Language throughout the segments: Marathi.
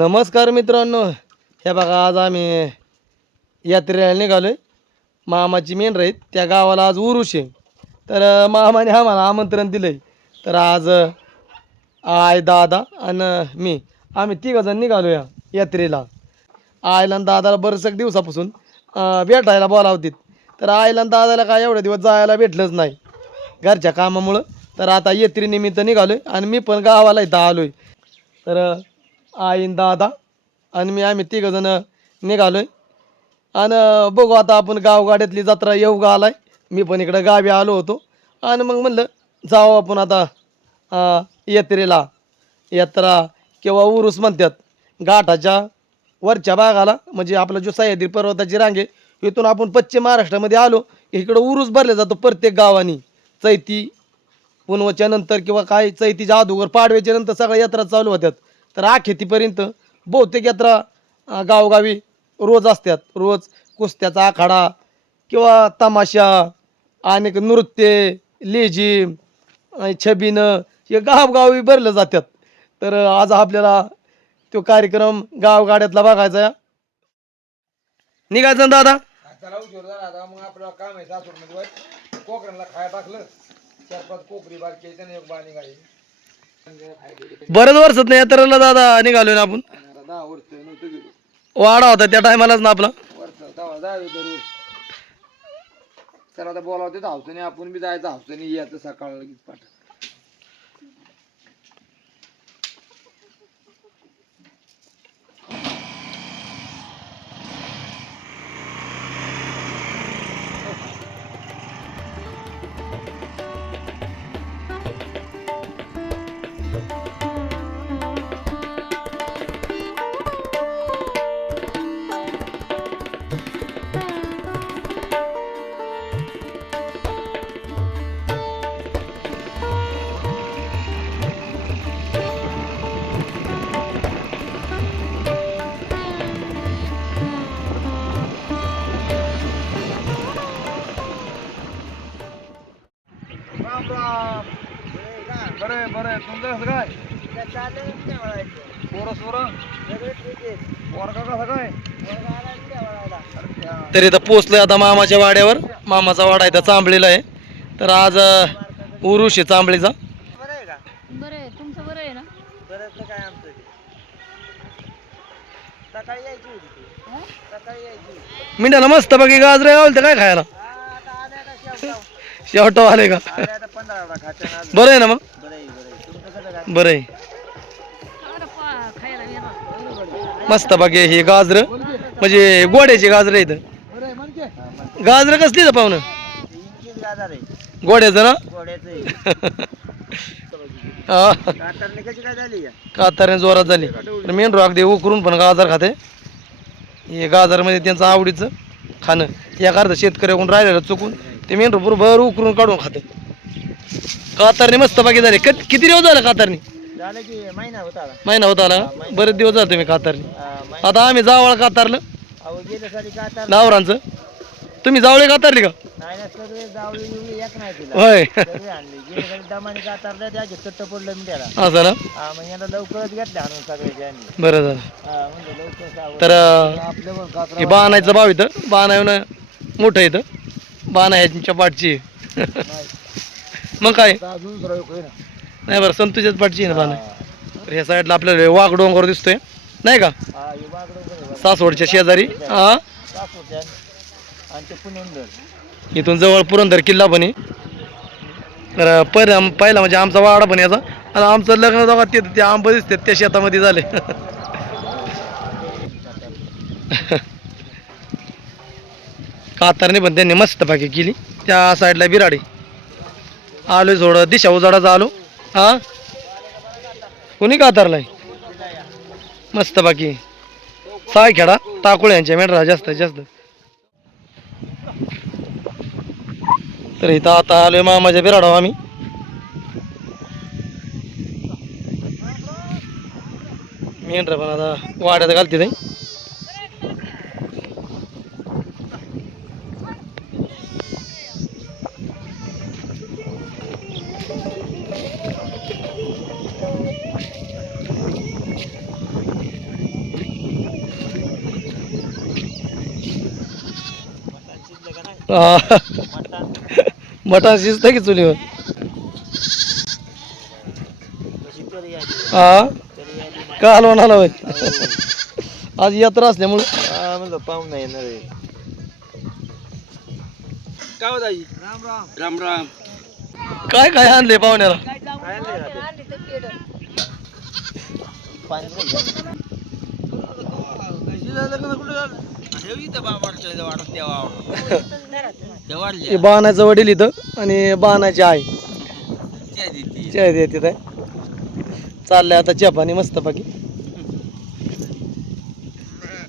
नमस्कार मित्रांनो. हे बघा आज आम्ही यात्रेला निघालो आहे मामाची मेन राहीत त्या गावाला आज उरुष आहे. तर मामाने आम्हाला आमंत्रण दिलं आहे तर आज आय दादा आणि मी आम्ही तिघंजण निघालो या यात्रेला. आईला आणि दादाला बरंचसं दिवसापासून भेटायला बोलावतीत. तर आईला आणि दादाला काय एवढे दिवस जायला भेटलंच नाही. घरच्या कामामुळं. तर आता यात्रेनिमित्त निघालो आहे आणि मी पण गावाला इथं आलो आहे तर आईन दादा आणि मी आम्ही तिघंजणं निघालो आहे आणि बघू आता आपण गावगाड्यातली जत्रा येऊ का आलाय. मी पण इकडं गावी आलो होतो. आणि मग म्हणलं जाऊ आपण आता यात्रेला. यात्रा किंवा उरूस म्हणतात घाटाच्या वरच्या भागाला म्हणजे आपला जो सह्याद्री पर्वताची रांगे इथून आपण पश्चिम महाराष्ट्रामध्ये आलो इकडं उरूस भरले जातो प्रत्येक गावानी. चैती पुनवच्या नंतर किंवा काय चैतीच्या अगोदर पाडव्याच्या नंतर सगळ्या यात्रा चालू होत्यात. तर आखेतीपर्यंत बहुतेक यात्रा अं, गावोगावी रोज असतात. रोज कुस्त्याचा आखाडा किंवा तमाशा आणि नृत्य लेझी छबीनं हे गावगावी भरलं जातात. तर आज आपल्याला तो कार्यक्रम गावगाड्यातला बघायचा निघायचं ना दादा. चला उशीर झाला आता. मग आपलं काम आहे सासूरमध्ये कोकणाला खाया टाकलं. चार पाच कोकरी बारकी आहे त्याने एक बाणी गाडी बरेच वर्षात नाही यात्रेला दादा निघालो ना आपण. वाडा होता त्या टायमालाच ना आपला. बोलावते हौसने आपण बी जायचं हौसने यायचं सकाळ लगेच पाठ तर इथं पोचलोय आता मामाच्या वाड्यावर. मामाचा वाडा इथं चांबळीला आहे. तर आज उरुष आहे चांबळीचा. बरं आहे तुमचं बरं आहे ना? सकाळी यायची होती ती. हं? सकाळी यायची मिंडाला मस्त बाकी गाजरे आवडते काय खायला? आता आल्या का शेवगाव शेवटो आले का? आल्या आता बरं आहे ना मग? बरं आहे बरं आहे. तुमचं कसं काय बरं आहे. चांगलं पा- खायला येणार. मस्त बाकी हे गाजर. म्हणजे गोड्याची गाजर इथं गाजर कसली तर पाहुणं? गोड्याचं ना? हा. काताऱ्याने जोरात झाली. तर मेन अगदी दे उकरून पण गाजर खाते. हे गाजरमध्ये त्यांचं आवडीचं खाणं. या अर्ध शेतकऱ्याकडून राहिलेलं चुकून ते मेन बरोबर उकरून काढून खाते. कातारने मस्त बाकी झाले. कित- दिवस झाले कातारनी महिना होता आला. बरेच दिवस झाले तुम्ही कातारनी आता आम्ही जावळ कातारलं. नावरांचं तुम्ही जावळे कातारली का? नाही ना सगळे जावळी बिवळी एक नाही तिला होय. सगळे आणले. दमाने पडलं मी त्याला. असं ना? हा मग यांना लवकरच घेतले आणून सगळे आणले बरं झालं. हा म्हणजे लवकर. तर अं, आपल्या पण कातर हे बाणायचं भाव इथं. बाणा येऊन मोठं इथं बाणा ह्यांच्या पाठची. आहे. मग काय? अजून सरळ होईल ना. नाही बरं संतोषच पाठची आहे ना बाणा. तर ह्या साईडला आपल्याला वाघ डोंगर दिसतोय. नाही का? हा, हे वाकडं बरं आहे. सासवडच्या शेजारी. हा? आणि आणि ते इथून जवळ पुरंदर किल्ला पण आहे. तर पहिला पहिला म्हणजे आमचा वाडा पण याचा. आणि आमचं लग्न जेव्हा ते ते आंब दिसते त्या शेतामध्ये झाले. कातारने पण त्यांनी मस्त बाकी केली. त्या साईडला बिराडी. आलो थोडं दिशा उजाडाचा आलो. हा? कोणी कातारलाय? मस्त बाकी साय खेडा टाकुळ यांच्या मेंढरा जास्त जास्त. तर इथं आता आलो आहे मामाच्या बिराडाव आम्ही मेंढरा पण आता वाड्यात घालते नाही मटण शिजत की चुलीवर? हा? का म्हणाला होय आज यात्रा असल्यामुळे. पाहुणा येणार आहे काय होत राम राम राम राम काय काय आणले पाहुण्याला हे बाणाचं वडील इथं आणि बाणाची आई. चाय देते. काय चाललंय आता चपानी मस्त बाकी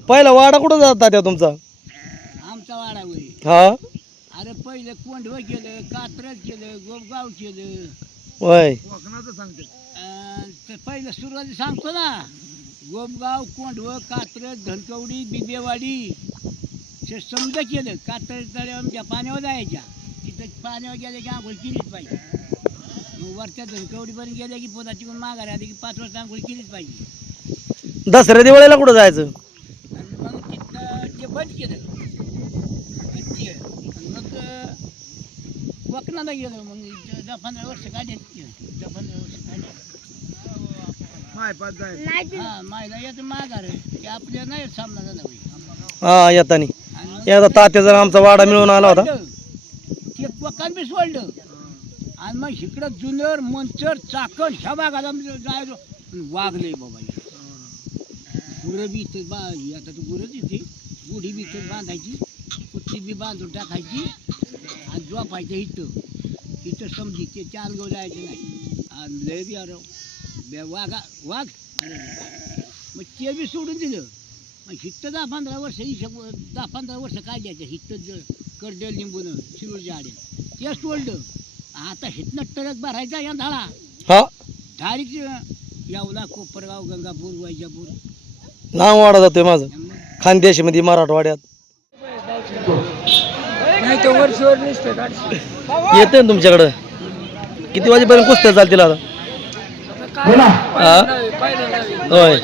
पहिला वाडा कुठं जाता त्या तुमचा? आमचा वाडा होई हा? अरे पहिलं कोंडवं केलं कात्रज केलं गोपगाव केलं. वय अं, ते पहिलं सुरुवाती सांगतो ना. गोपगाव कोंडवं कात्रज धनकवडी बिबेवाडी. हे समजा केलं कात्रज आमच्या पाण्यावर जायच्या. तिथं पाण्यावर गेले की आंघोळ केलीच पाहिजे. मग वरच्या धनकवडीपर्यंत गेले की पुन्हा तिकडून माघारी आले की पाच वाजता आंघोळ केलीच पाहिजे. दसऱ्या दिवाळीला कुठं जायचं? आणि मग तिथं ते बंद केलं. आणि ते आणि मग अं, कोकणाला गेलो. मग इथं दहा पंधरा वर्ष दहा पंधरा वर्ष काढले माय पाच जाय. हा मायला येतं माघार. की आपल्या नाही सामना झाला होईल हा येतानी. याचा तात्या जर आमचा वाडा मिळून आला होता. सोडलं. ते कोकण बी सोडलं. आणि मग इकडं जुन्नर मंचर चाकण ह्या भागाला आम्ही जायचो. वागले बाबा हे. गुरं बी इथं बा ही आता तर गुरंच इथे. गुढी बी इथं बांधायची. कुट्टी बी बांधून टाकायची. आणि झोपायचं इथं. इथं समजी ते चालगाव जायचं नाही. आणि लय बी अरे बे वाघा वाघ. मग ते बी सोडून दिलं. मग हित्त दहा पंधरा वर्ष हिशो दहा पंधरा वर्ष काढायचं हित्त ज करडेल लिंबून शिरूरच्या आडे ते सोडलं. आता हितनं टरक भरायचा या झाला हा. डायरेक्ट येवला कोपरगाव गंगापूर वैजापूर. नाव वाडा जातोय माझं. मग? खानदेशी मध्ये मराठवाड्यात. नाही नुसतं येते ना तुमच्याकडं? किती वाजेपर्यंत कुस्त्या चालतील आता? हा? होय.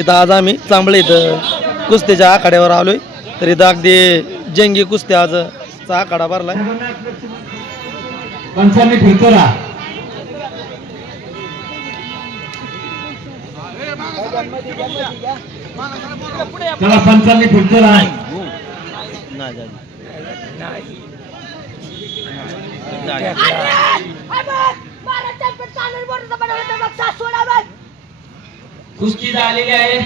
इथं आज आम्ही चांबळे इथं कुस्त्याच्या आखाड्यावर आलोय. तर इथं अगदी जंगी कुस्त्या आज चा आखाडा भरलाय. पंचांनी फिरतो ना त्याला पंचांनी फिरतो ना कुस्ती झालेली आहे.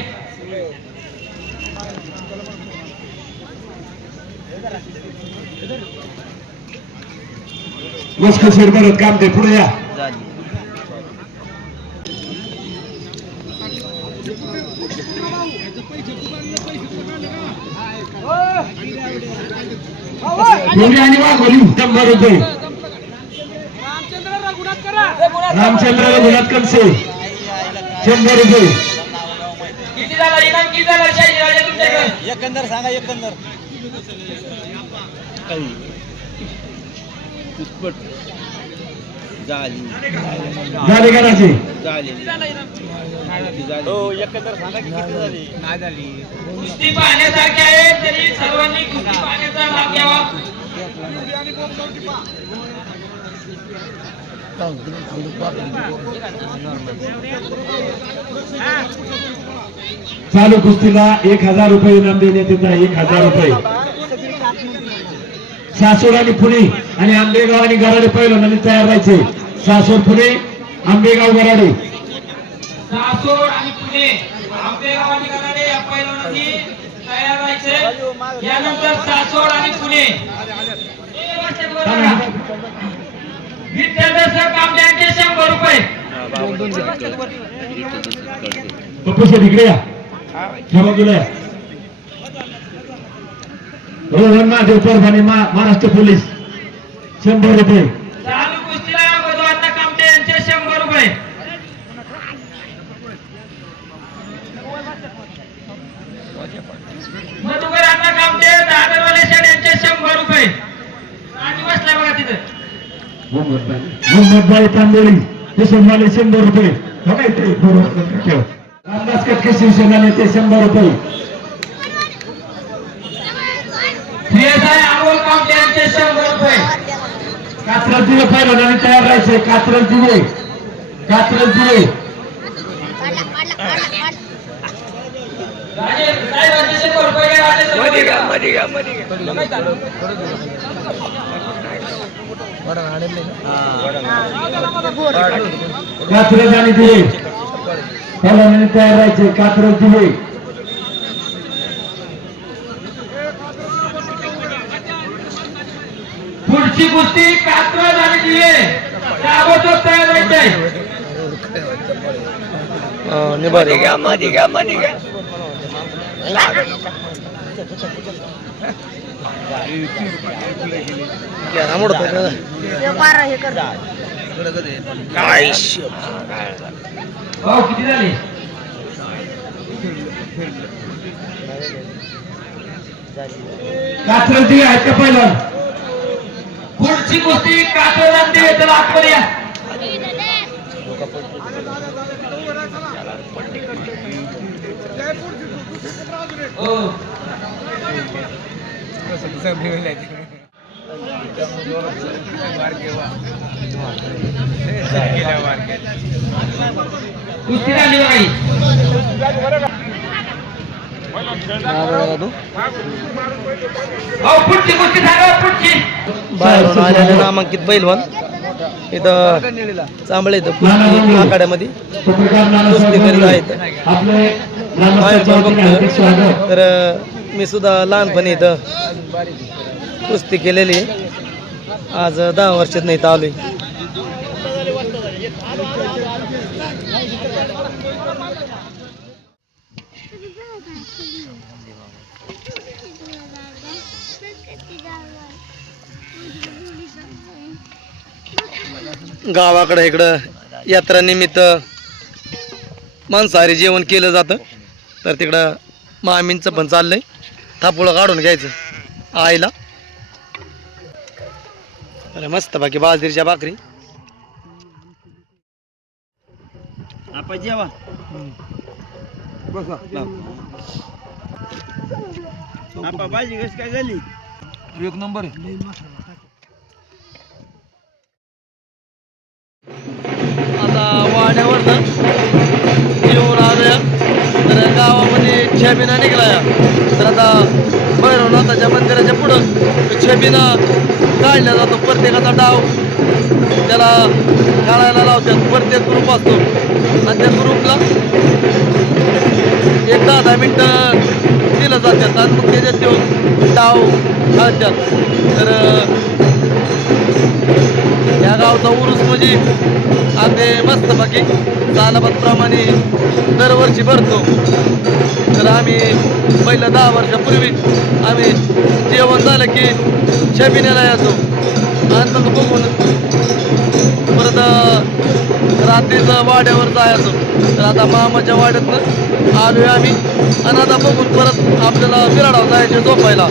मस्त शिरभरत काम ते पुढे या. गोरी आणि वाघोली शंभर रुपये. रामचंद्र रघुनाथ कनसे शंभर रुपये. एकंदर सांगा एकंदर. झाली झाली. हो एकंदर सांगा की किती झाली? नाही झाली. कुस्ती पाहण्यासारखे आहे तरी सर्वांनी कुस्ती पाहण्याचा लाभ घ्यावा. चालू कुस्तीला एक हजार रुपये इनाम देण्यात येत आहे एक हजार रुपये. सासोड आणि पुणे आणि आंबेगाव आणि गराडे पहिल्यांदा तयार राहायचे सासोड पुणे आंबेगाव गराडे. सासोड आणि पुणे आंबेगाव आणि गराडे या पैलवानांनी तयार राहायचे यानंतर सासोड आणि पुणे. विठ्ठल दर्शक या. ह्या बाजूला या. रोहन महादेव परभणी महाराष्ट्र पोलीस. शंभर रुपये चालू कुस्तीला मधुआत्ता कामटे यांचे शंभर रुपये मधुकर अण्णा कामटे दादरवाले शेड यांचे शंभर रुपये आणि बसला बघा तिथं मोहम्मद भाई तांबोळी ते सोमवारी शंभर रुपये. का इथे? ठेव. रामदास कटके शिवसेना नेते शंभर रुपये. कात्रज दिवे पहिल्यांदा तयार राहायचे. कात्रज दिवे. कात्रज राजे साहेबांचे शंभर रुपये घ्या, शंभर रुपये. कात्रज आणि दिवे पहिल्यांदा तयार राहायचे कात्रज दिवे पुढची कुस्ती कात्रज आणि दिवे ताबडतोब तयार व्हायचंय. निभारी भाऊ किती झाले कात्रज आहेत का पहिला पुढची कुस्ती कात्रज त्याला आठवण या हो कुस्ती झाली बाई भाऊ पुढची कुस्ती सांगा पुढची. बाहेरून आलेले नामांकित पैलवान. इथं चांबळे इथं कुस्ती आखाड्यामध्ये कुस्ती करीत आहेत. तर मी सुद्धा लहानपणी इथं कुस्ती केलेली. आज दहा वर्षात नाही इथं आलोय. गावाकडं इकडं यात्रा निमित्त मांसाहारी जेवण केलं जातं. तर तिकडं मामींचं पण चाललंय. थापुळं काढून घ्यायचं आईला. अरे मस्त बाकी बाजरीच्या भाकरी. आपण जेवा. आपण भाजी कशी काय झाली? एक नंबर आहे. आता वाड्यावर येऊन आलोया. तर गावामध्ये छबिना निघाला तर आता भैरवनाथाच्या मंदिराच्या पुढं छबिना काढला जातो. प्रत्येकाचा डाव त्याला खेळायला लावतात. प्रत्येक ग्रुप असतो. आणि त्या ग्रुपला एक दहा दहा मिनटं दिलं जातात. आणि मग त्याच्यात देऊन डाव खेळतात तर या गावचा उरूस म्हणजे अगदी मस्त बाकी सालाबादप्रमाणे दरवर्षी भरतो. तर आम्ही पहिलं दहा वर्षापूर्वी आम्ही जेवण झालं की छबिन्याला यायचो आणि मग बघून परत रात्रीचं वाड्यावर जायचो. तर आता मामाच्या वाड्यातनं आलोय आम्ही. आणि आता बघून परत आपल्याला बिराडावर जायचे झोपायला.